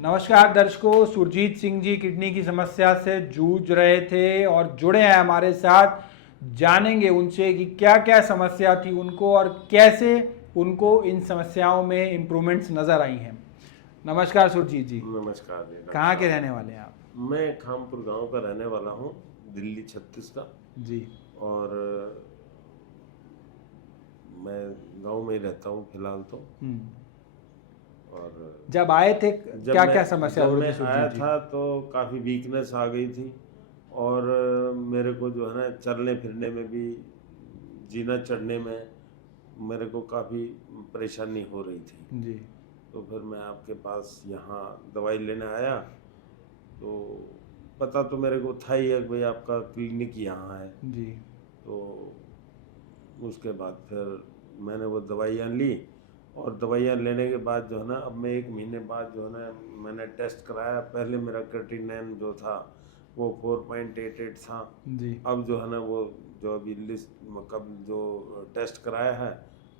नमस्कार दर्शकों, सुरजीत सिंह जी किडनी की समस्या से जूझ रहे थे और जुड़े हैं हमारे साथ। जानेंगे उनसे कि क्या क्या समस्या थी उनको और कैसे उनको इन समस्याओं में इम्प्रूवमेंट्स नज़र आई हैं। नमस्कार सुरजीत जी। नमस्कार जी डॉक्टर कहाँ के साहब। रहने वाले हैं आप? मैं खामपुर गांव का रहने वाला हूँ, दिल्ली 36 का। जी। और मैं गांव में ही रहता हूँ फिलहाल तो। और जब आए थे जब क्या मैं क्या समस्या जब हो रही मैं थी आया सुरजीत जी? था तो काफ़ी वीकनेस आ गई थी। और मेरे को जो है ना चलने फिरने में भी, जीना चढ़ने में मेरे को काफ़ी परेशानी हो रही थी। जी। तो फिर मैं आपके पास यहाँ दवाई लेने आया। तो पता तो मेरे को था ही है कि भाई आपका क्लिनिक यहाँ है। जी। तो उसके बाद फिर मैंने वो दवाइयाँ ली। और दवाइयाँ लेने के बाद जो है ना, अब मैं 1 महीने बाद जो है ना मैंने टेस्ट कराया। पहले मेरा क्रेटिनिन जो था वो 4.88 था। जी। अब जो है ना वो जो अभी लिस्ट कब जो टेस्ट कराया है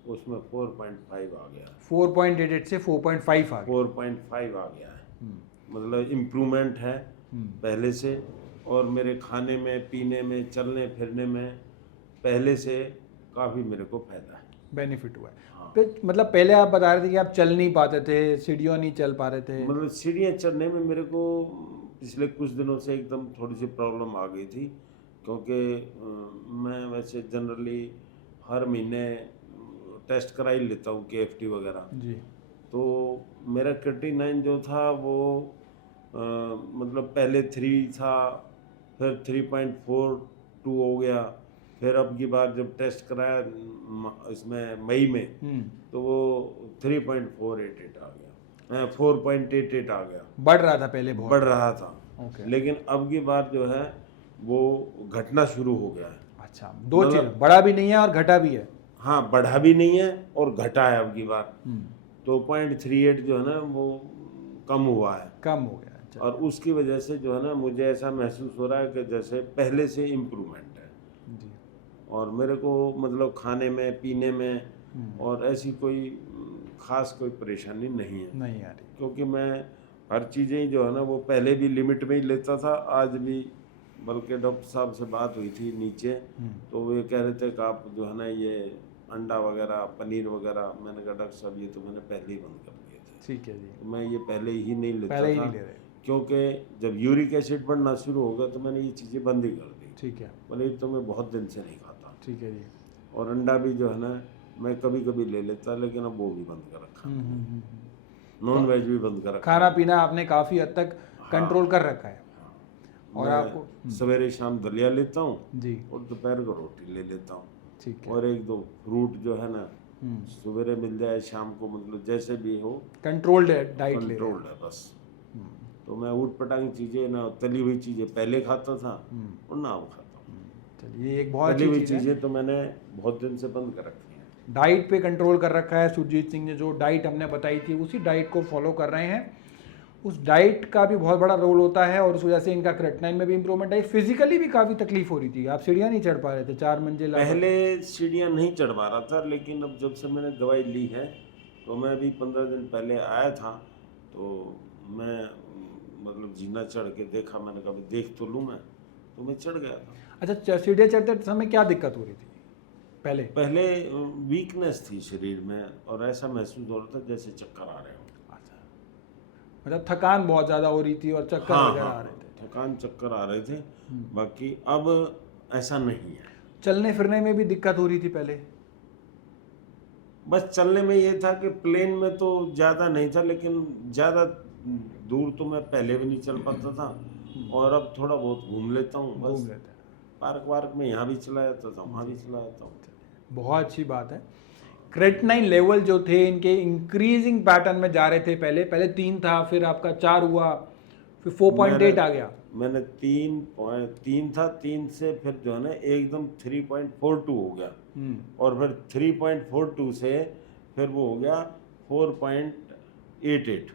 उसमें 4.5 आ गया है। 4.88 से 4.5 आ गया। 4.5 आ गया है। मतलब इम्प्रूवमेंट है पहले से। और मेरे खाने में, पीने में, चलने फिरने में पहले से काफ़ी मेरे को फायदा है। बेनिफिट हुआ है। हाँ, फिर मतलब पहले आप बता रहे थे कि आप चल नहीं पाते थे, सीढ़ियों नहीं चल पा रहे थे। मतलब सीढ़ियाँ चढ़ने में मेरे को पिछले कुछ दिनों से एकदम थोड़ी सी प्रॉब्लम आ गई थी। क्योंकि मैं वैसे जनरली हर महीने टेस्ट करा ही लेता हूँ, KFT वगैरह। जी। तो मेरा क्रेटिनिन जो था वो मतलब पहले 3 था, फिर 3.42 हो गया। फिर अब की बार जब टेस्ट कराया इसमें मई में, तो वो 3.488 आ गया, 4.88 आ गया। बढ़ रहा था पहले बहुत। बढ़ रहा था। ओके। लेकिन अब की बार जो है वो घटना शुरू हो गया है। अच्छा, दो चीज़, मतलब बढ़ा भी नहीं है और घटा भी है। हाँ, बढ़ा भी नहीं है और घटा है अब की बार। तो 0.38 जो है ना वो कम हुआ है। कम हो गया। अच्छा। और उसकी वजह से जो है ना मुझे ऐसा महसूस हो रहा है कि जैसे पहले से इम्प्रूवमेंट है। जी। और मेरे को मतलब खाने में, पीने में और ऐसी कोई ख़ास कोई परेशानी नहीं है। नहीं आ रही। क्योंकि मैं हर चीज़ें जो है ना वो पहले भी लिमिट में ही लेता था, आज भी। बल्कि डॉक्टर साहब से बात हुई थी नीचे, तो वो ये कह रहे थे कि आप जो है ना ये अंडा वगैरह, पनीर वगैरह, मैंने कहा डॉक्टर साहब ये तो मैंने पहले ही बंद कर दिए थे। ठीक है जी। तो मैं ये पहले ही नहीं लेता पहले ही था। नहीं ले रहे। क्योंकि जब यूरिक एसिड बढ़ना शुरू हो गया तो मैंने ये चीज़ें बंद ही कर दी। ठीक है। पनीर तो मैं बहुत दिन से नहीं खाता। ठीक है जी। और अंडा भी जो है ना मैं कभी कभी ले लेता, लेकिन अब वो भी बंद कर रखा। नॉन वेज भी बंद कर रखा। खाना पीना आपने काफ़ी हद तक कंट्रोल कर रखा है। और मैं आपको सवेरे शाम दलिया लेता हूँ जी। और दोपहर को रोटी ले लेता हूँ। ठीक है। और 1-2 फ्रूट जो है ना सवेरे मिल जाए, शाम को मतलब जैसे भी हो कंट्रोल्ड डाइट ले रहे कंट्रोल्ड हैं। है बस। तो मैं ऊट पटांग चीज़ें ना, तली हुई चीज़ें पहले खाता था और ना अब खाता हूँ। चलिए, ये एक बहुत तली अच्छी हुई चीज़ है। चीज़ें तो मैंने बहुत दिन से बंद कर रखी हैं। डाइट पे कंट्रोल कर रखा है सुरजीत सिंह ने। जो डाइट हमने बताई थी उसी डाइट को फॉलो कर रहे हैं। उस डाइट का भी बहुत बड़ा रोल होता है और उस वजह से इनका क्रेटिनिन में भी इंप्रूवमेंट आई। फिजिकली भी काफ़ी तकलीफ हो रही थी, आप सीढ़ियाँ नहीं चढ़ पा रहे थे, 4 मंजिल पहले सीढ़ियाँ नहीं चढ़ पा रहा था, लेकिन अब जब से मैंने दवाई ली है तो मैं अभी 15 दिन पहले आया था। तो मैं मतलब जीना चढ़ के देखा, मैंने कहा देख तो लूँ मैं, तो मैं चढ़ गया था। अच्छा, सीढ़ियाँ चढ़ते समय क्या दिक्कत हो रही थी पहले? पहले वीकनेस थी शरीर में और ऐसा महसूस हो रहा था जैसे चक्कर आ रहे हो। अच्छा, मतलब थकान बहुत ज़्यादा हो रही थी और चक्कर हाँ वगैरह हाँ आ रहे हाँ, थे। थकान चक्कर आ रहे थे। बाकी अब ऐसा नहीं है। चलने फिरने में भी दिक्कत हो रही थी पहले? बस चलने में ये था कि प्लेन में तो ज़्यादा नहीं था, लेकिन ज़्यादा दूर तो मैं पहले भी नहीं चल पाता था। और अब थोड़ा बहुत घूम लेता हूँ घूम बस। लेते हैं। पार्क वार्क में यहाँ भी चला जाता था, वहाँ भी चला जाता हूँ। बहुत अच्छी बात है। क्रेटिनिन लेवल जो थे इनके इंक्रीजिंग पैटर्न में जा रहे थे। पहले पहले 3 था, फिर आपका 4 हुआ, फिर 4.8 आ गया। मैंने 3 था, 3 से फिर जो है ना एकदम 3.42 हो गया। और फिर 3.42 से फिर वो हो गया 4.88।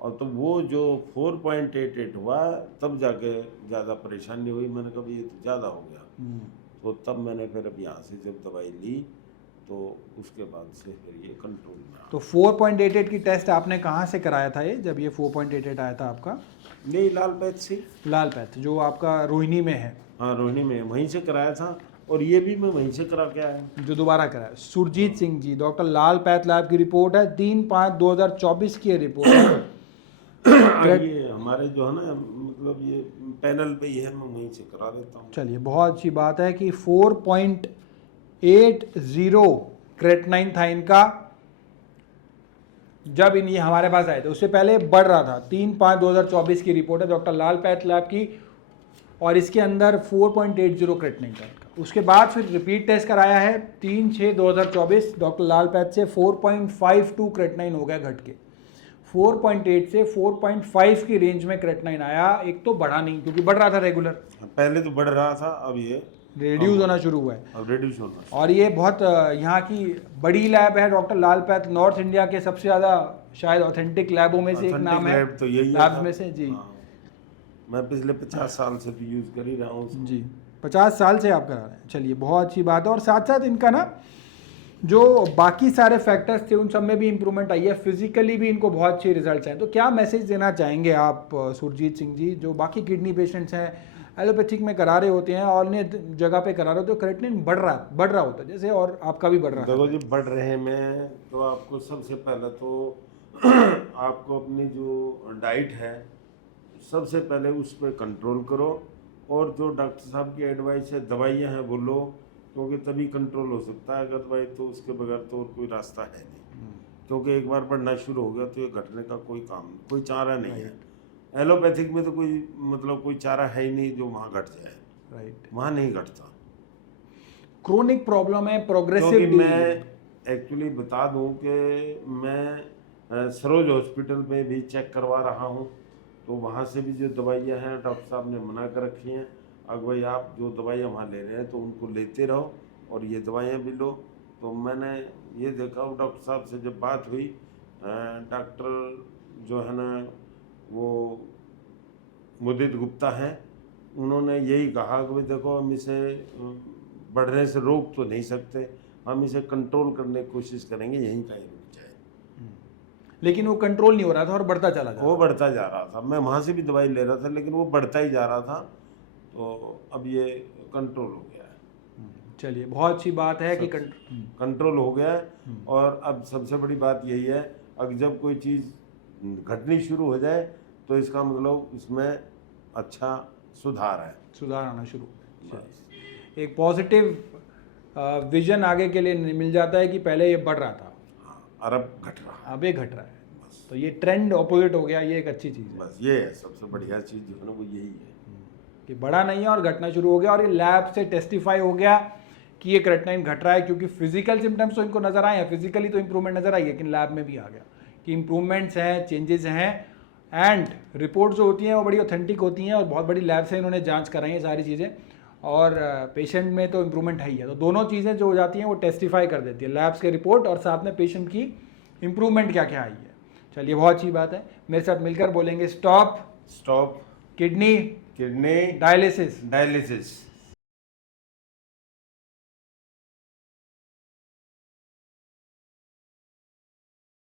और तो वो जो 4.88 हुआ तब जाके ज़्यादा परेशानी हुई। मैंने कहा ये तो ज़्यादा हो गया। तो तब मैंने फिर अब यहाँ से जब दवाई ली तो उसके बाद से फिर ये कंट्रोल में आ तो 4.88 की टेस्ट आपने कहाँ से कराया था ये, जब ये 4.88 आया था आपका? नहीं, लाल पैच से। लाल पैथ जो आपका रोहिणी में है, हाँ, रोहिणी में वहीं से कराया था, और ये भी मैं वहीं से करा के आया। जो दोबारा कराया। सुरजीत सिंह जी, डॉक्टर लाल पैथ लैब की रिपोर्ट है, 3/5/2024 की ये रिपोर्ट है। ये हमारे जो है ना, मतलब ये पैनल पे ही है, मैं वहीं से करा देता हूँ। चलिए, बहुत अच्छी बात है कि 4.80 क्रेटनाइन था इनका जब ये हमारे पास आए थे। उससे पहले बढ़ रहा था। 3/5/2024 की रिपोर्ट है डॉक्टर लाल पैथ लैब की, और इसके अंदर 4.80 क्रेटनाइन था इनका। उसके बाद फिर रिपीट टेस्ट कराया है 3/6/2024 डॉक्टर लाल पैथ से, 4.52 क्रेटनाइन हो गया घट के। 4.8 से 4.5 की रेंज में क्रेटनाइन आया। एक तो बढ़ा नहीं, क्योंकि बढ़ रहा था रेगुलर, पहले तो बढ़ रहा था, अब ये रिड्यूस होना शुरू हुआ है। अब रिड्यूस होना। और ये बहुत यहाँ की बड़ी लैब है डॉक्टर लाल पैथ, नॉर्थ इंडिया के सबसे ज़्यादा शायद ऑथेंटिक लैबों में से एक नाम है, तो यही लैब्स में से जी। हाँ। मैं पिछले 50 साल से भी यूज़ कर ही रहा हूँ उसको। जी, 50 साल से आप करा रहे हैं। चलिए, बहुत अच्छी बात है। और साथ साथ इनका ना जो बाकी सारे फैक्टर्स थे उन सब में भी इंप्रूवमेंट आई है, फिजिकली भी इनको बहुत अच्छे रिजल्ट्स हैं। तो क्या मैसेज देना चाहेंगे आप सुरजीत सिंह जी, जो बाकी किडनी पेशेंट्स हैं, एलोपैथिक में करा रहे होते हैं और अन्य जगह पे करा रहे होते हैं, तो क्रेटिनिन बढ़ रहा होता है जैसे, और आपका भी बढ़ रहा है? देखो जी, बढ़ रहे में तो आपको सबसे पहले तो आपको अपनी जो डाइट है सबसे पहले उस पर कंट्रोल करो, और जो डॉक्टर साहब की एडवाइस है, दवाइयाँ हैं वो लो, क्योंकि तभी कंट्रोल हो सकता है। अदरवाइज तो उसके बगैर तो और कोई रास्ता है नहीं, क्योंकि एक बार बढ़ना शुरू हो गया तो ये घटने का कोई चारा नहीं है। एलोपैथिक में तो कोई मतलब कोई चारा है ही नहीं जो वहाँ घट जाए, राइट, वहाँ नहीं घटता। क्रोनिक प्रॉब्लम है, क्योंकि प्रोग्रेसिव। मैं एक्चुअली बता दूं कि मैं सरोज हॉस्पिटल में भी चेक करवा रहा हूं, तो वहाँ से भी जो दवाइयाँ हैं डॉक्टर साहब ने मना कर रखी हैं, अगर भाई आप जो दवाइयाँ वहाँ ले रहे हैं तो उनको लेते रहो और ये दवाइयाँ भी लो। तो मैंने ये देखा, डॉक्टर साहब से जब बात हुई, डॉक्टर जो है ना वो मुदित गुप्ता हैं, उन्होंने यही कहा कि भाई देखो, हम इसे बढ़ने से रोक तो नहीं सकते, हम इसे कंट्रोल करने की कोशिश करेंगे, यहीं कहीं रुक जाए। लेकिन वो कंट्रोल नहीं हो रहा था और बढ़ता चला जा रहा वो बढ़ता जा रहा था। मैं वहाँ से भी दवाई ले रहा था, लेकिन वो बढ़ता ही जा रहा था। तो अब ये कंट्रोल हो गया है। चलिए, बहुत अच्छी बात है कि कंट्रोल हो गया है। और अब सबसे बड़ी बात यही है, अगर जब कोई चीज़ घटनी शुरू हो जाए तो इसका मतलब उसमें अच्छा सुधार आना शुरू हो गया। एक पॉजिटिव विजन आगे के लिए मिल जाता है कि पहले ये बढ़ रहा था, और अब घट रहा है, अब ये घट रहा है। तो ये ट्रेंड ऑपोजिट हो गया, ये एक अच्छी चीज़ है। बस ये है सबसे बढ़िया चीज़ जो है ना, वो यही है कि बड़ा नहीं है और घटना शुरू हो गया, और ये लैब से टेस्टिफाई हो गया कि ये क्रेटिनिन घट रहा है। क्योंकि फिजिकल सिम्टम्स तो इनको नजर आए हैं, फिजिकली तो इंप्रूवमेंट नजर आई है, लेकिन लैब में भी आ गया कि इंप्रूवमेंट्स हैं, चेंजेस हैं। एंड रिपोर्ट जो होती हैं वो बड़ी ऑथेंटिक होती हैं, और बहुत बड़ी लैब से इन्होंने जांच कराई है सारी चीज़ें, और पेशेंट में तो इंप्रूवमेंट है ही है। तो दोनों चीज़ें जो हो जाती हैं वो टेस्टिफाई कर देती है, लैब्स के रिपोर्ट और साथ में पेशेंट की इंप्रूवमेंट क्या क्या आई है। चलिए, बहुत अच्छी बात है। मेरे साथ मिलकर बोलेंगे, stop stop kidney kidney dialysis. Dialysis.